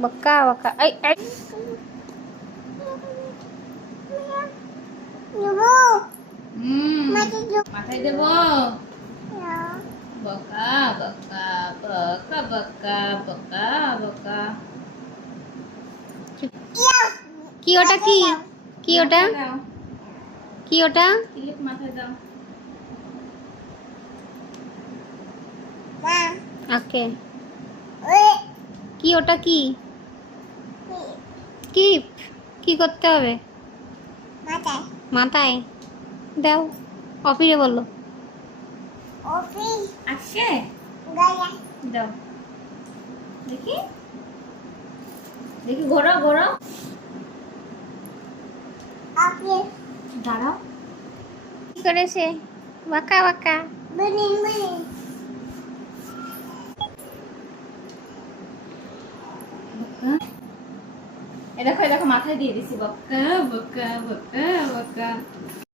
বকা বকা এই এই মাথায় দেব বকা বকা বকা বকা বকা বকা কি ওটা কি কি ওটা কি ওটা ক্লিপ মাথায় দাও ওকে কি ওটা কি কি কি করতে হবে মাথায় দাও অফিরে বললো আসছে দাও দেখি দেখি ঘোরো ঘোরো দাঁড়াও কি করেছে বাঁকা বাঁকা এ দেখো মাথায় দিয়ে দিছি বক্কা বক্কা বক্কা বক্কা